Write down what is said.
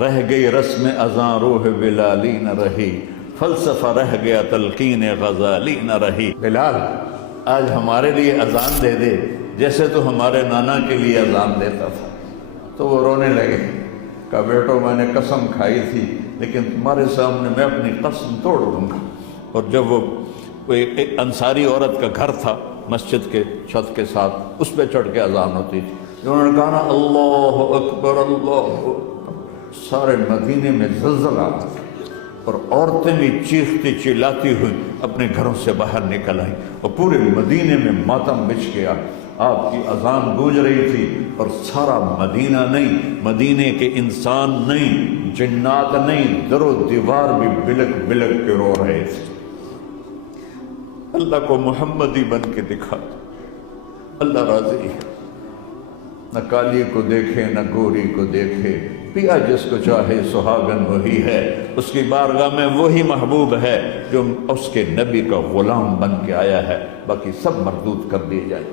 رہ گئی رسم اذاں روح بلالی نہ رہی، فلسفہ رہ گیا تلقین غزالی نہ رہی۔ بلال آج ہمارے لیے اذان دے دے جیسے تو ہمارے نانا کے لیے اذان دیتا تھا۔ تو وہ رونے لگے، کہا بیٹو میں نے قسم کھائی تھی لیکن تمہارے سامنے میں اپنی قسم توڑ دوں گا۔ اور جب وہ ایک انصاری عورت کا گھر تھا مسجد کے چھت کے ساتھ، اس پہ چڑھ کے اذان ہوتی تھی، انہوں نے کہا نا اللہ اکبر اللہ اکبر، سارے مدینے میں زلزلہ آیا اور عورتیں بھی چیختی چلاتی ہوئی اپنے گھروں سے باہر نکل آئیں اور پورے مدینے میں ماتم بچھ گیا۔ آپ کی اذان گونج رہی تھی اور سارا مدینہ نہیں، مدینے کے انسان نہیں، جنات نہیں، در و دیوار بھی بلک بلک کے رو رہے تھے۔ اللہ کو محمدی بن کے دکھا، اللہ راضی ہے، نہ کالی کو دیکھے نہ گوری کو دیکھے، پیا جس کو چاہے سہاگن وہی ہے، اس کی بارگاہ میں وہی محبوب ہے جو اس کے نبی کا غلام بن کے آیا ہے، باقی سب مردود کر دیے جائیں۔